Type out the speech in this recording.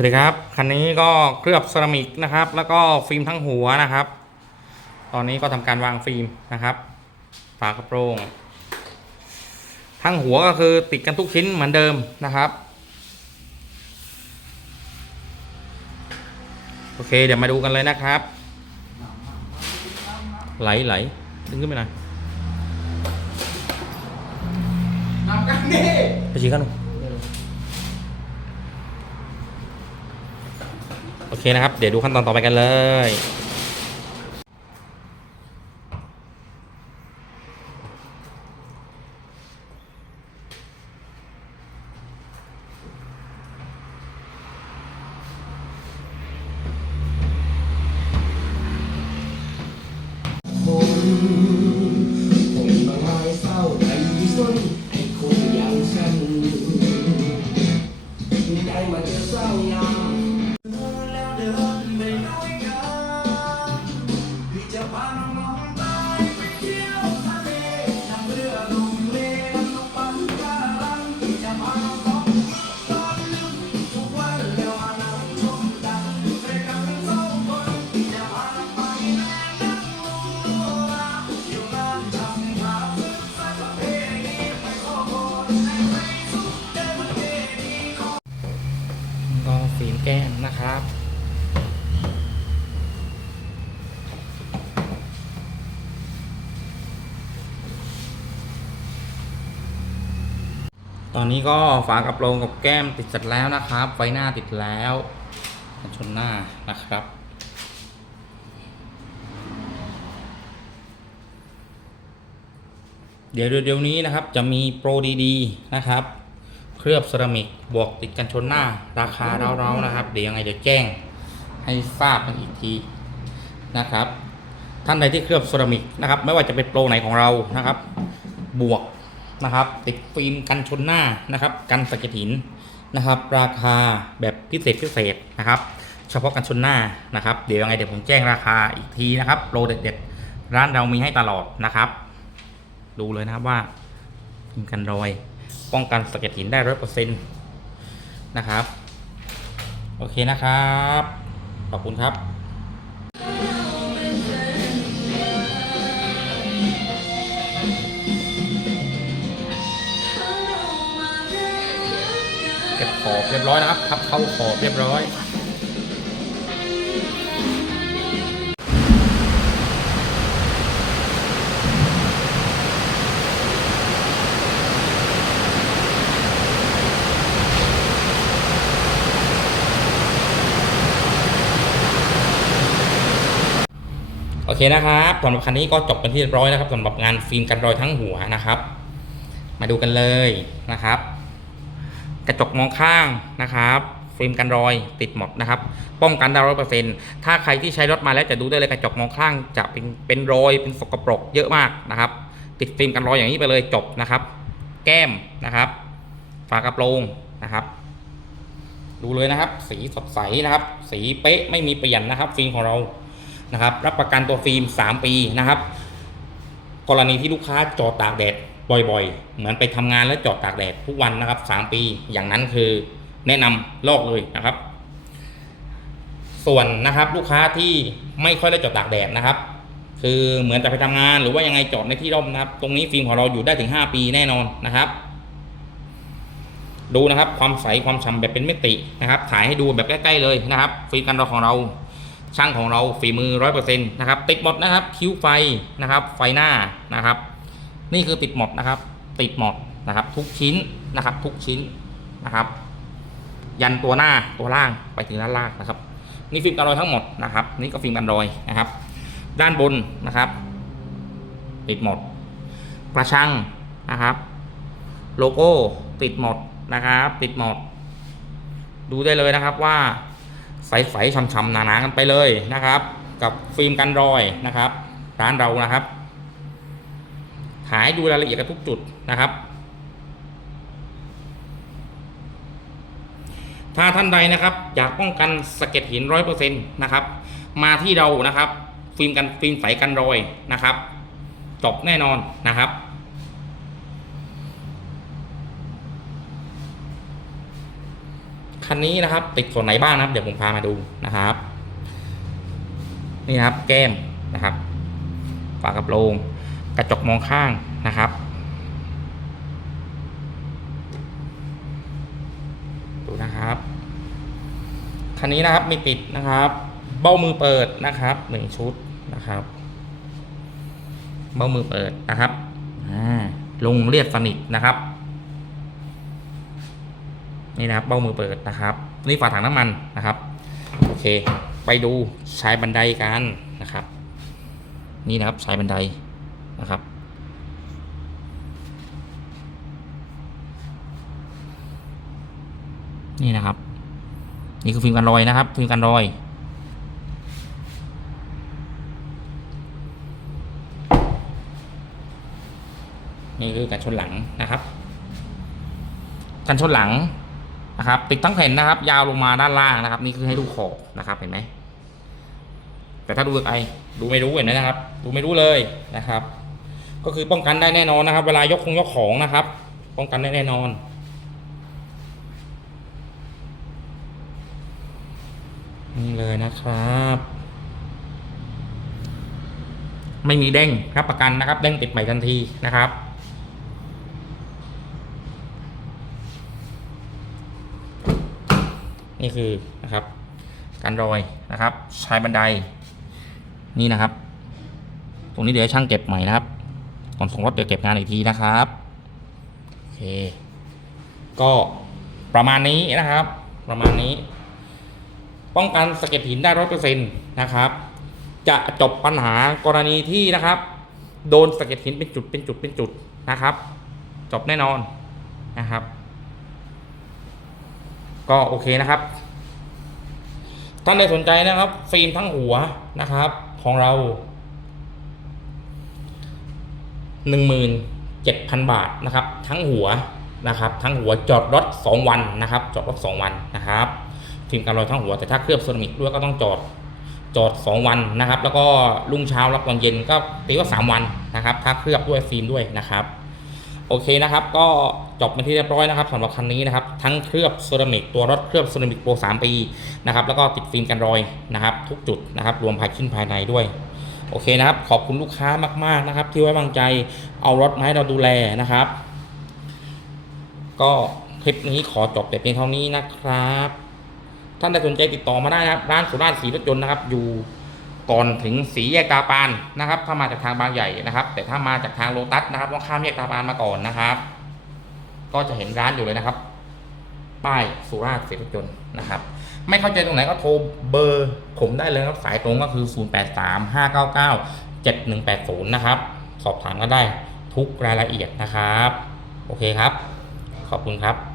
วัสดีครับคันนี้ก็เคลือบเซรามิกนะครับ แล้วก็ฟิล์มทั้งหัวนะครับ ตอนนี้ก็ทำการวางฟิล์มนะครับฝากระโปรง ทั้งหัวก็คือติดกันทุกชิ้นเหมือนเดิมนะครับ โอเค เดี๋ยวมาดูกันเลยนะครับ ไหลไหลดึงขึ้นไปหน่อยทำกันนี่ไปชี้กันหนู โอเคนะครับ เดี๋ยวดูขั้นตอนต่อไปกันเลย ตอนนี้ก็ฝากระโปรงกับแก้มติดเสร็จแล้วนะครับ ไฟหน้าติดแล้วกันชนหน้านะครับเดี๋ยวเดี๋ยวนี้นะครับจะมีโปรดีๆนะครับ เคลือบเซรามิกบวกติดกันชนหน้า ราคาเร้าๆนะครับ เดี๋ยวยังไงเดี๋ยวแจ้งให้ทราบกันอีกทีนะครับ ท่านใดที่เคลือบเซรามิกนะครับ ไม่ว่าจะเป็นโปรไหนของเรานะครับ บวก นะครับ ติดฟิล์มกันชนหน้านะครับ กันสะเก็ดหินนะครับ ราคาแบบพิเศษพิเศษนะครับ เฉพาะกันชนหน้านะครับ เดี๋ยวยังไงเดี๋ยวผมแจ้งราคาอีกทีนะครับโปรเด็ดๆร้านเรามีให้ตลอดนะครับ ดูเลยนะครับว่าฟิล์มกันรอย ป้องกันสะเก็ดหินได้ร้อยเปอร์เซ็นต์นะครับ โอเคนะครับ ขอบคุณครับ อบเรียบร้อยนะครับพับเข้าขอบเรียบร้อย โอเคนะครับสำหรับคันนี้ก็จบเป็นที่เรียบร้อยนะครับสำหรับงานฟิล์มกันรอยทั้งหัวนะครับ มาดูกันเลยนะครับ กระจกมองข้างนะครับฟิล์มกันรอยติดหมดนะครับ ป้องกันได้ร้อยเปอร์เซ็นต์ถ้าใครที่ใช้รถมาแล้วจะดูได้เลยกระจกมองข้างจะเป็นเป็นรอยเป็นสกปรกเยอะมากนะครับ ติดฟิล์มกันรอยอย่างนี้ไปเลยจบนะครับ แก้มนะครับ ฝากระโปรงนะครับ ดูเลยนะครับ สีสดใสนะครับ สีเป๊ะไม่มีเปลี่ยนนะครับ ฟิล์มของเรานะครับ รับประกันตัวฟิล์ม 3 ปีนะครับ กรณีที่ลูกค้าจอดตากแดด บ่อยๆ เหมือนไปทำงานแล้วจอดตากแดดทุกวันนะครับ 3 ปีอย่างนั้นคือแนะนำลอกเลยนะครับ ส่วนนะครับลูกค้าที่ไม่ค่อยได้จอดตากแดดนะครับ คือเหมือนจะไปทำงานหรือว่ายังไงจอดในที่ร่มนะครับ ตรงนี้ฟิล์มของเราอยู่ได้ถึง 5 ปีแน่นอนนะครับ ดูนะครับความใสความฉ่ำแบบเป็นมิตินะครับถ่ายให้ดูแบบใกล้ๆเลยนะครับฟิล์มกันรอยของเราช่างของเราฝีมือร้อยเปอร์เซ็นต์นะครับ ติดหมดนะครับ คิ้วไฟนะครับ ไฟหน้านะครับ นี่คือติดหมดนะครับ ติดหมดนะครับ ทุกชิ้นนะครับ ทุกชิ้นนะครับ ยันตัวหน้าตัวล่างไปถึงด้านล่างนะครับ นี่ฟิล์มกันรอยทั้งหมดนะครับ นี่ก็ฟิล์มกันรอยนะครับ ด้านบนนะครับ ติดหมด กระชังนะครับ โลโก้ติดหมดนะครับ ติดหมด ดูได้เลยนะครับว่าใสๆช่ำๆหนาๆกันไปเลยนะครับ กับฟิล์มกันรอยนะครับ ร้านเรานะครับ ถ่ายดูรายละเอียดกันทุกจุดนะครับ ถ้าท่านใดนะครับ อยากป้องกันสะเก็ดหินร้อยเปอร์เซ็นต์นะครับ มาที่เรานะครับ ฟิล์มกันฟิล์มใสกันรอยนะครับ จบแน่นอนนะครับคันนี้นะครับ ติดส่วนไหนบ้างนะครับ เดี๋ยวผมพามาดูนะครับ นี่ครับแก้มนะครับ ฝากระโปรง กระจกมองข้างนะครับ ดูนะครับ คันนี้นะครับมีติดนะครับ เบ้ามือเปิดนะครับหนึ่งชุดนะครับ เบ้ามือเปิดนะครับอ่าลงเรียบสนิทนะครับ นี่นะครับเบ้ามือเปิดนะครับ นี่ฝาถังน้ำมันนะครับ โอเค ไปดูชายบันไดกันนะครับ นี่นะครับชายบันได นะครับ นี่นะครับ นี่คือฟิล์มกันรอยนะครับ ฟิล์มกันรอยนี่คือกันชนหลังนะครับกันชนหลังนะครับ ติดทั้งแผ่นนะครับ ยาวลงมาด้านล่างนะครับ นี่คือให้ดูขอบนะครับเห็นไหมแต่ถ้าดูไกลดูไม่รู้เห็นไหมนะครับ ดูไม่รู้เลยนะครับ ก็คือป้องกันได้แน่นอนนะครับ เวลายกคงยกของนะครับ ป้องกันได้แน่นอน นี่เลยนะครับ ไม่มีเด้งรับประกันนะครับ เด้งติดใหม่ทันทีนะครับนี่คือนะครับ การรอยนะครับ ชายบันไดนี่นะครับ ตรงนี้เดี๋ยวช่างเก็บใหม่นะครับ ก่อนส่งรถเดี๋ยวเก็บงานอีกทีนะครับโอเคก็ประมาณนี้นะครับ ประมาณนี้ ป้องกันสะเก็ดหินได้ร้อยเปอร์เซ็นต์นะครับ จะจบปัญหากรณีที่นะครับ โดนสะเก็ดหินเป็นจุดเป็นจุดเป็นจุดนะครับ จบแน่นอนนะครับ ก็โอเคนะครับท่านใดสนใจนะครับ ฟิล์มทั้งหัวนะครับ ของเรา หนึ่งหมื่นเจ็ดพันบาทนะครับ ทั้งหัวนะครับ ทั้งหัวจอดรถสองวันนะครับ จอดรถสองวันนะครับฟิล์มกันรอยทั้งหัวแต่ถ้าเคลือบเซรามิกด้วยก็ต้องจอดจอด 2 วันนะครับ แล้วก็รุ่งเช้ารับตอนเย็นก็ตีว่า 3 วันนะครับ ถ้าเคลือบด้วยฟิล์มด้วยนะครับ โอเคนะครับ ก็จบเป็นที่เรียบร้อยนะครับสำหรับคันนี้นะครับ ทั้งเคลือบเซรามิกตัวรถเคลือบเซรามิกโปร3ปีนะครับ แล้วก็ติดฟิล์มกันรอยนะครับ ทุกจุดนะครับ รวมภายขึ้นภายในด้วย โอเคนะครับ ขอบคุณลูกค้ามาก ๆนะครับ ที่ไว้วางใจเอารถมาให้เราดูแลนะครับ ก็คลิปนี้ขอจบแต่เพียงเท่านี้นะครับ ท่านใดสนใจติดต่อมาได้นะครับ ร้านสุราษฎร์ศรีรถยนต์นะครับ อยู่ก่อนถึงสีแยกตาปานนะครับ ถ้ามาจากทางบางใหญ่นะครับ แต่ถ้ามาจากทางโลตัสนะครับต้องข้ามแยกตาปานมาก่อนนะครับ ก็จะเห็นร้านอยู่เลยนะครับ ป้ายสุราษฎร์ศรีรถยนต์นะครับ ไม่เข้าใจตรงไหนก็โทรเบอร์ผมได้เลยครับสายตรงก็คือ 0835997180 นะครับ สอบถามก็ได้ทุกรายละเอียดนะครับ โอเคครับ ขอบคุณครับ